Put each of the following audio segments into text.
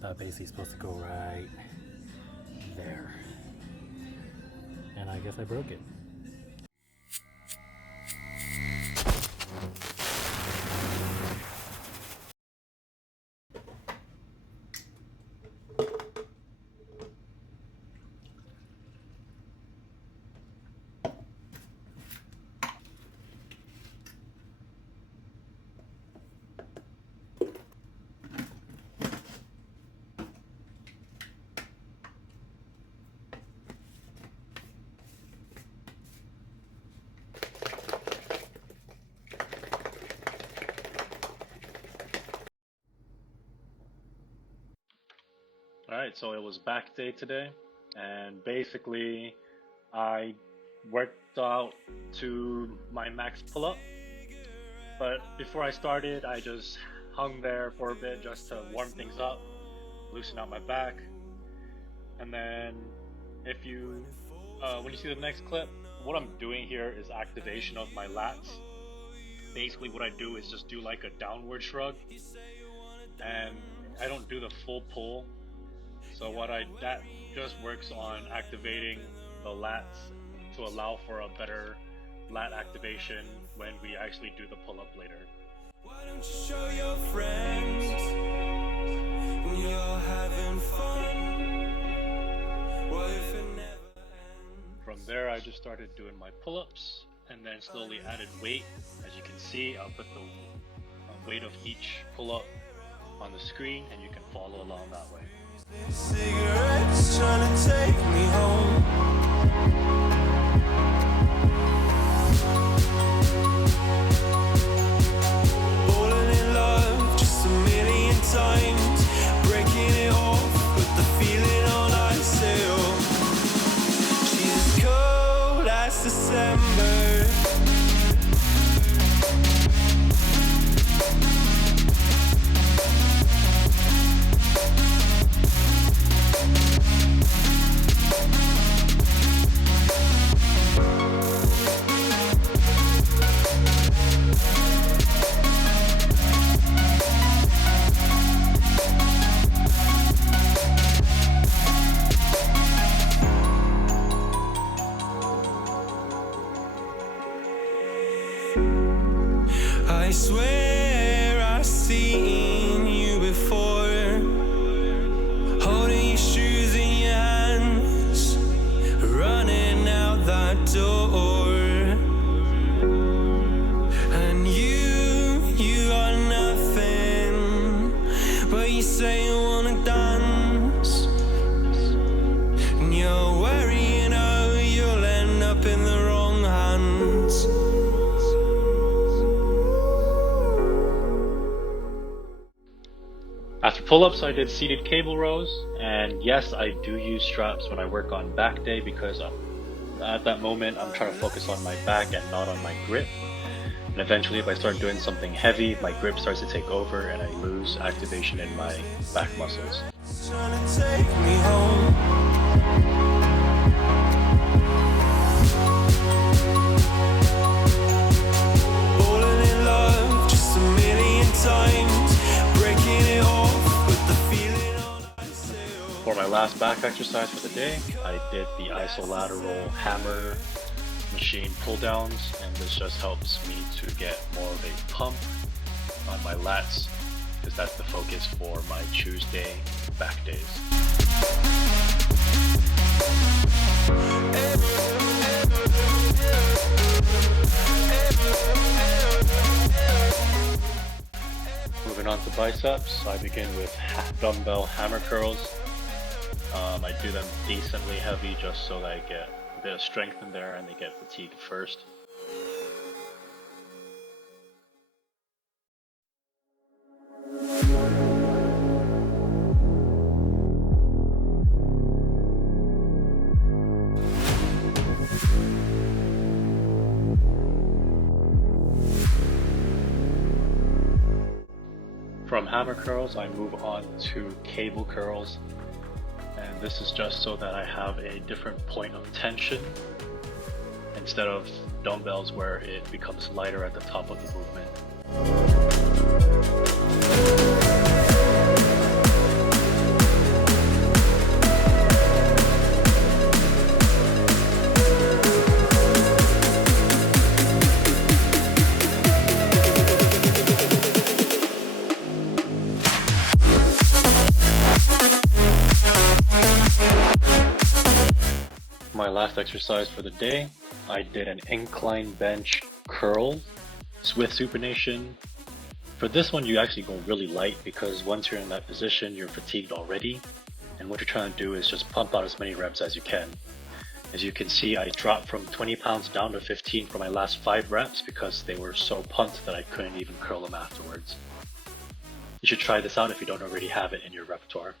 That basically is supposed to go right there. And I guess I broke it. Alright, so it was back day today, and basically I worked out to my max pull-up, but before I started I just hung there for a bit just to warm things up, loosen out my back, and then if you, when you see the next clip, what I'm doing here is activation of my lats. Basically what I do is just do like a downward shrug, and I don't do the full pull. So that just works on activating the lats to allow for a better lat activation when we actually do the pull-up later. Why don't you show your friends when you're having fun? What if it never ends? From there I just started doing my pull-ups and then slowly added weight. As you can see, I'll put the weight of each pull-up on the screen and you can follow along that way. Cigarettes trying to take me home. Falling in love just a million times, breaking it off, put the feeling on ice. She's as cold as December. I swear I've seen you before, holding your shoes in your hands, running out that door. And you are nothing, but you say you wanna dance, and you're worrying, oh, you'll end up in the wrong hands. After pull-ups I did seated cable rows, and yes, I do use straps when I work on back day because at that moment I'm trying to focus on my back and not on my grip. And eventually if I start doing something heavy, my grip starts to take over and I lose activation in my back muscles. Trying to take me home. Falling in love just a million times, breaking it off, put the feeling on ice. For my last back exercise for the day, I did the Lateral hammer machine pull downs, and this just helps me to get more of a pump on my lats because that's the focus for my Tuesday back days. Moving on to biceps, I begin with dumbbell hammer curls. I do them decently heavy just so that I get a bit of strength in there and they get fatigued first. From hammer curls, I move on to cable curls, and this is just so that I have a different point of tension instead of dumbbells where it becomes lighter at the top of the movement. last exercise for the day. I did an incline bench curl with supination. For this one, you actually go really light because once you're in that position, you're fatigued already. And what you're trying to do is just pump out as many reps as you can. As you can see, I dropped from 20 pounds down to 15 for my last 5 reps because they were so pumped that I couldn't even curl them afterwards. You should try this out if you don't already have it in your repertoire.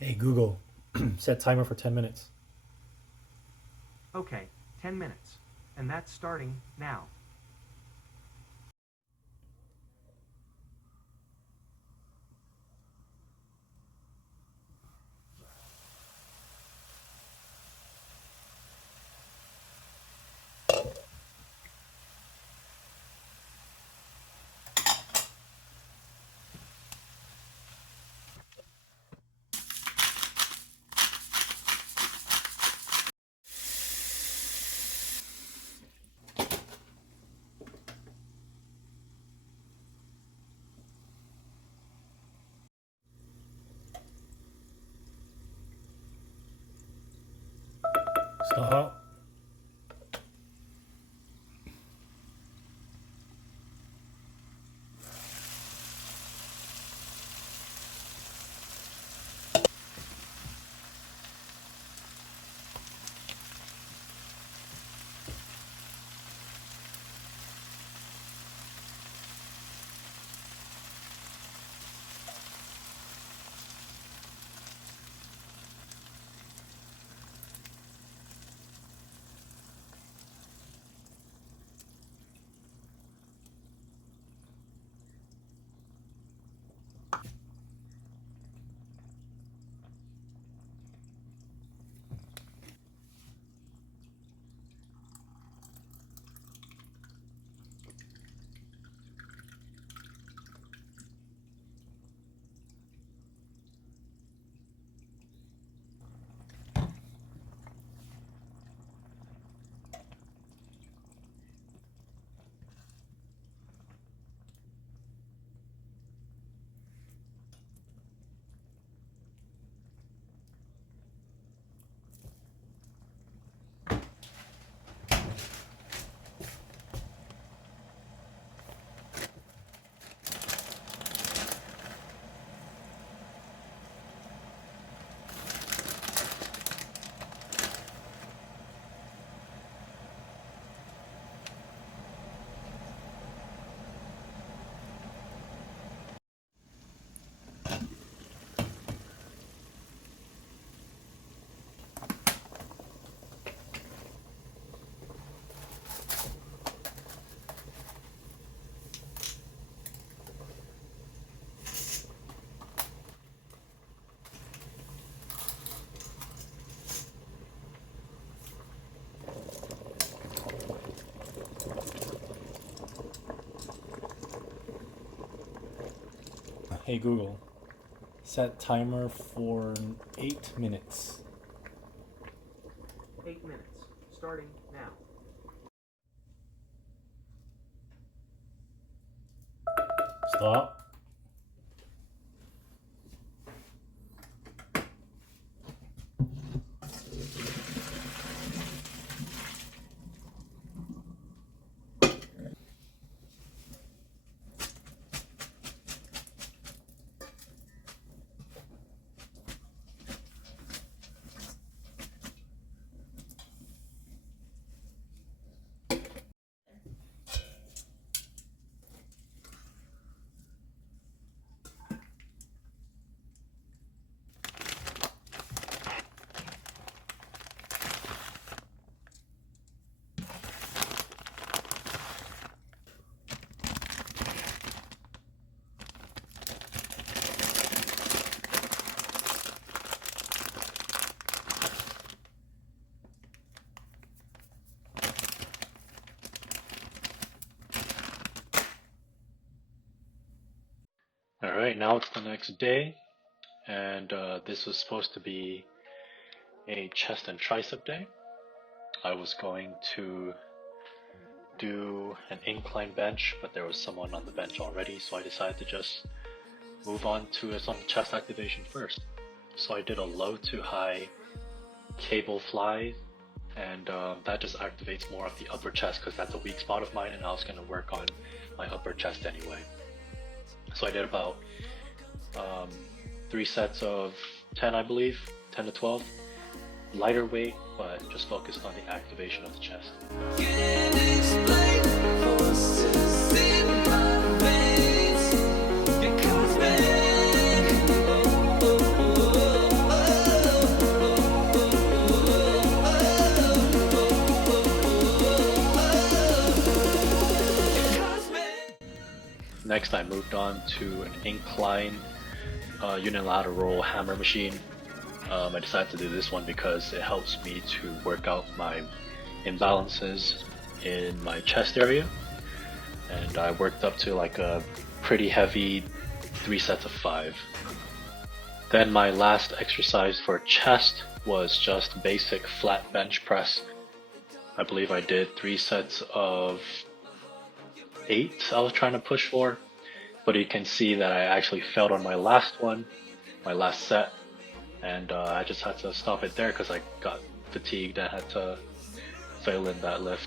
Hey Google, set timer for 10 minutes. Okay, 10 minutes. And that's starting now. Stop. Hey Google, set timer for 8 minutes. 8 minutes. Starting now. Stop. Alright, now it's the next day, and this was supposed to be a chest and tricep day. I was going to do an incline bench, but there was someone on the bench already, so I decided to just move on to some chest activation first. So I did a low to high cable fly, and that just activates more of the upper chest because that's a weak spot of mine, and I was going to work on my upper chest anyway. So I did about 3 sets of 10, I believe, 10 to 12. Lighter weight, but just focused on the activation of the chest. Next, I moved on to an incline unilateral hammer machine. I decided to do this one because it helps me to work out my imbalances in my chest area, and I worked up to like a pretty heavy 3 sets of 5. Then my last exercise for chest was just basic flat bench press. I believe I did 3 sets of 8 I was trying to push for, but you can see that I actually failed on my last one, my last set, and I just had to stop it there because I got fatigued and had to fail in that lift.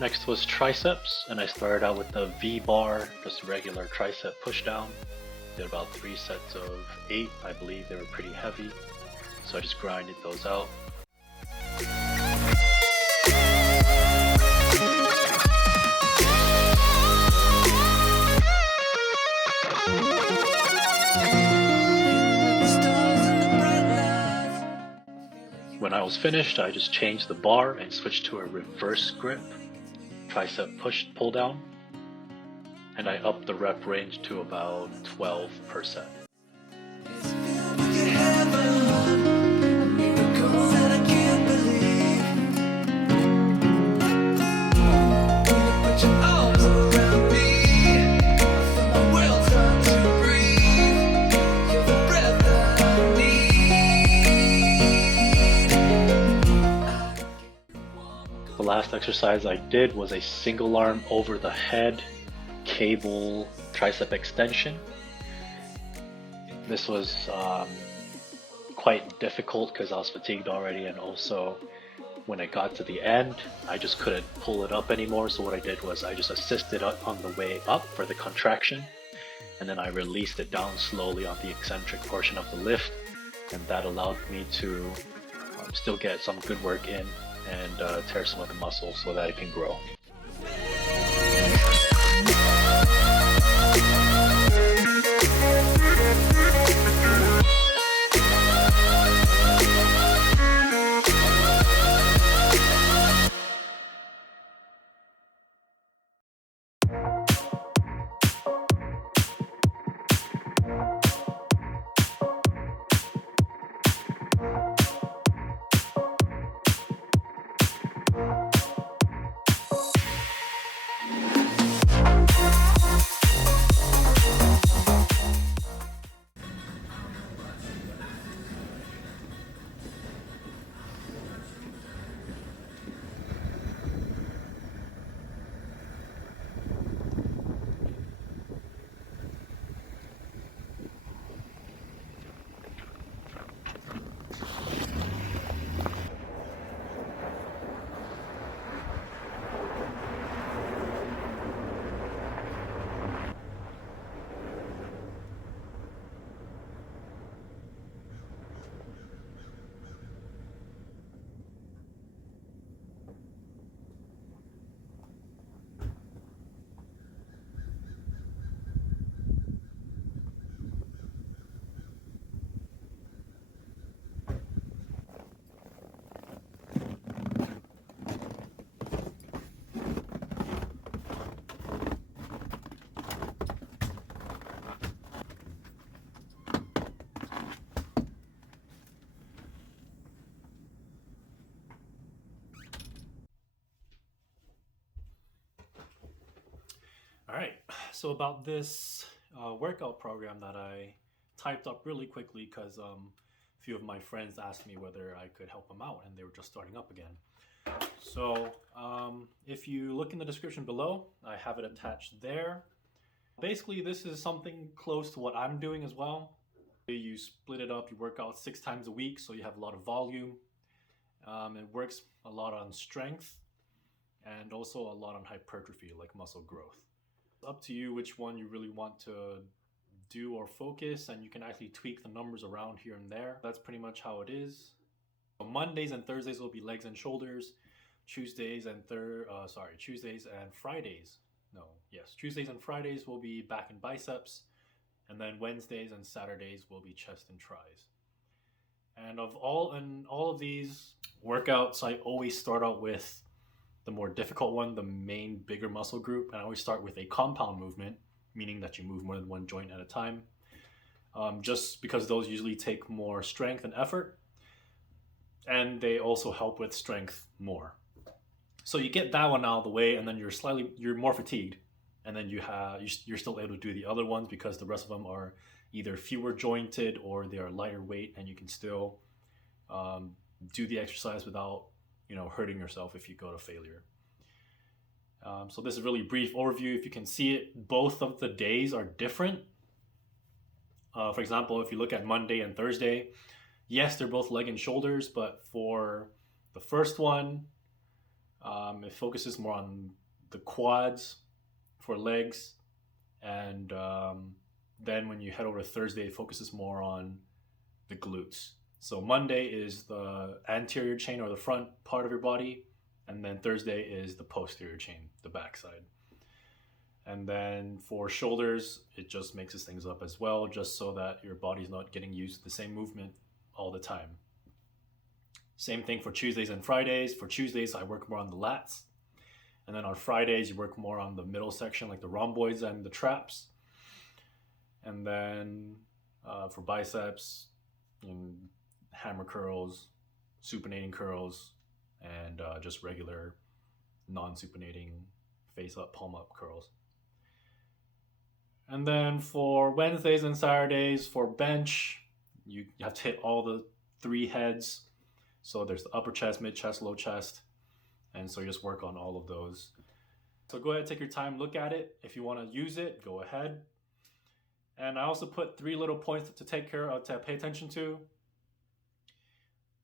Next was triceps, and I started out with the V-bar, just regular tricep push down. Did about 3 sets of 8, I believe they were pretty heavy, so I just grinded those out. When I was finished, I just changed the bar and switched to a reverse grip tricep push pull down, and I upped the rep range to about 12%. The last exercise I did was a single arm over the head cable tricep extension. This was quite difficult because I was fatigued already, and also when it got to the end I just couldn't pull it up anymore, so what I did was I just assisted on the way up for the contraction, and then I released it down slowly on the eccentric portion of the lift and that allowed me to still get some good work in and tear some of the muscles so that it can grow. All right, so about this workout program that I typed up really quickly because a few of my friends asked me whether I could help them out and they were just starting up again. So if you look in the description below, I have it attached there. Basically, this is something close to what I'm doing as well. You split it up, you work out 6 times a week, so you have a lot of volume. It works a lot on strength and also a lot on hypertrophy, like muscle growth. It's up to you which one you really want to do or focus, and you can actually tweak the numbers around here and there. That's pretty much how it is. So Mondays and Thursdays will be legs and shoulders. Tuesdays and Fridays will be back and biceps, and then Wednesdays and Saturdays will be chest and tris. And all of these workouts, I always start out with the more difficult one, the main bigger muscle group, and I always start with a compound movement, meaning that you move more than one joint at a time, just because those usually take more strength and effort, and they also help with strength more. So you get that one out of the way, and then you're more fatigued, and then you're still able to do the other ones because the rest of them are either fewer jointed or they are lighter weight, and you can still do the exercise without hurting yourself if you go to failure. So this is a really brief overview. If you can see it, both of the days are different. For example, if you look at Monday and Thursday, yes, they're both leg and shoulders, but for the first one, it focuses more on the quads for legs, and then when you head over to Thursday, it focuses more on the glutes. So Monday is the anterior chain or the front part of your body, and then Thursday is the posterior chain, the back side. And then for shoulders, it just mixes things up as well, just so that your body's not getting used to the same movement all the time. Same thing for Tuesdays and Fridays. For Tuesdays, I work more on the lats. And then on Fridays, you work more on the middle section, like the rhomboids and the traps. And then for biceps, hammer curls, supinating curls, and just regular non-supinating face up, palm up curls. And then for Wednesdays and Saturdays, for bench, you have to hit all the 3 heads. So there's the upper chest, mid chest, low chest. And so you just work on all of those. So go ahead, take your time, look at it. If you want to use it, go ahead. And I also put 3 little points to take care of, to pay attention to.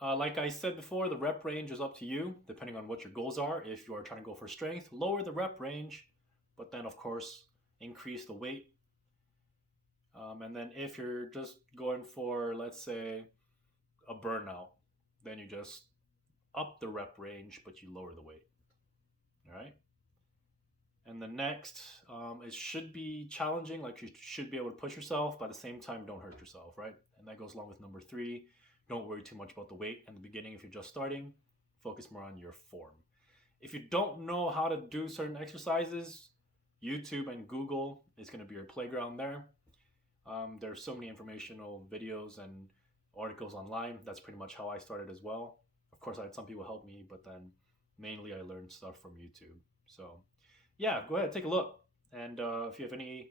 Like I said before, the rep range is up to you, depending on what your goals are. If you are trying to go for strength, lower the rep range, but then of course, increase the weight. And then if you're just going for, let's say, a burnout, then you just up the rep range, but you lower the weight. All right. And the next, it should be challenging. Like you should be able to push yourself, but at the same time, don't hurt yourself, right? And that goes along with number 3. Don't worry too much about the weight in the beginning if you're just starting. Focus more on your form. If you don't know how to do certain exercises, YouTube and Google is going to be your playground there. There's so many informational videos and articles online. That's pretty much how I started as well. Of course, I had some people help me, but then mainly I learned stuff from YouTube. So yeah, go ahead, take a look. And if you have any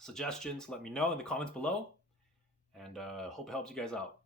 suggestions, let me know in the comments below. And hope it helps you guys out.